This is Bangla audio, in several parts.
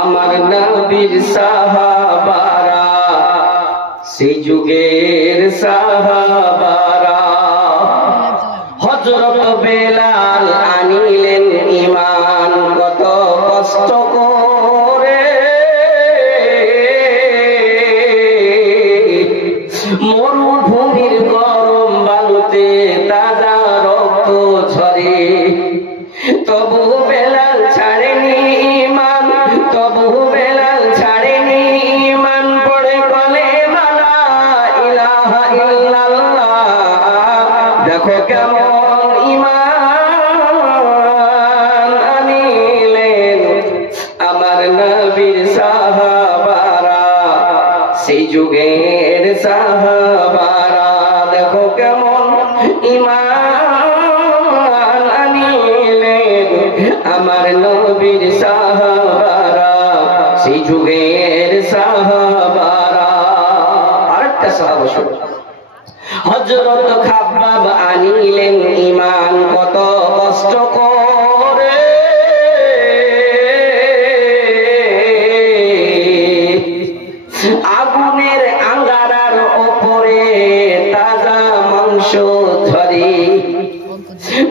আমার নবীর সাহাবারা সেই যুগের সাহাবারা হযরত বেলাল আনিলেন ঈমান কত কষ্ট করে মরুভূমির গরম বালুতে তাজা রক্ত ঝরে তবু বেলাল ছাড়েনি ঈমান তবু বেলাল ছাড়েনি ঈমান পড়ে কলেমা লা ইলাহা ইল্লাল্লাহ দেখো কেমন ঈমান আনিলেন আমার নবীর সাহাবারা সেই যুগের সাহাবারা দেখো কেমন ঈমান আনিলেন আমার নবীর সাহাবারা সেই যুগের সাহাবারা আরেকটা সাহাবা শুনো হযরত খাব্বাব আনিলেন ঈমান কত কষ্ট করে আগুনের আঙ্গারার উপরে তাজা মাংস ঝরে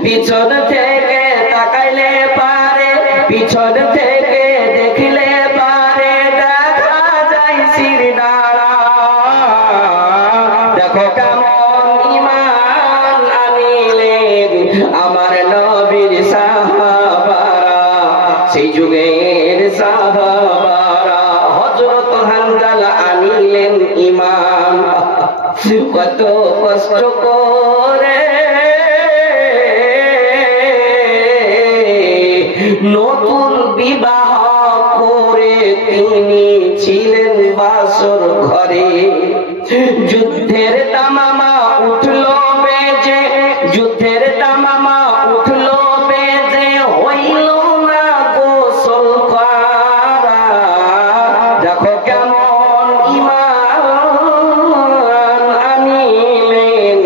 পিছন থেকে তাকাইলে পারে পিছন থেকে দেখলে পারে দেখা যায় শিরদাঁড়া দেখো কেমন ঈমান আনিলেন আমার নবীর সাহাবারা সেই যুগের সাহাবারা হযরত হানজালা আনিলেন ঈমান কত কষ্ট করে নতুন বিবাহ করে তিনি ছিলেন বাসর ঘরে যুদ্ধের তামামা উঠলো বেজে যুদ্ধের তামামা উঠলো বেজে হইল না গোসল করা দেখো কেমন ঈমান আনিলেন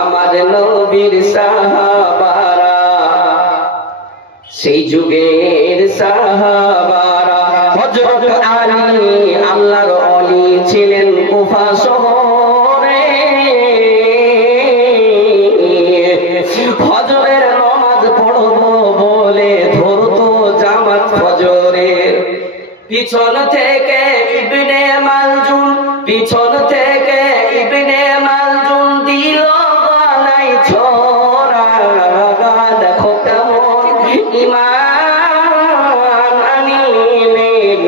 আমার নবীর সাহাবারা সেই যুগের সাহাবারা হযরত আলী আল্লাহর ওলি ছিলেন কুফা শহরে ফজরের নামাজ পড়বো বলে ধরতো জামাত ফজরের পিছন থেকে ইবনে মালজুম পিছন থেকে ইবনে মালজুম দিল গলায় ছোরা দেখো কেমন ঈমান আনিলেন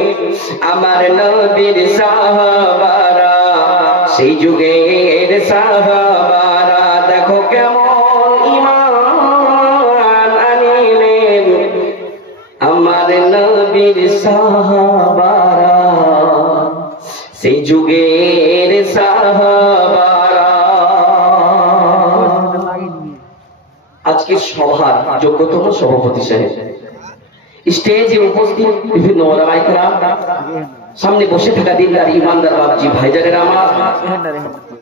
আমার নবীর সাহাবারা সেই যুগের সাহাবারা দেখো কেমন ঈমান আনিলেন আমার নবীর সাহাবারা সেই যুগের সাহাবারা আজকের সভার যোগ্যতম সভাপতি সাহেব স্টেজে উপস্থিত বিভিন্ন ওলামায়ে কেরাম সামনে বসে থাকা দিনদার ইমানদার বাপজি ভাইজানেরা আমার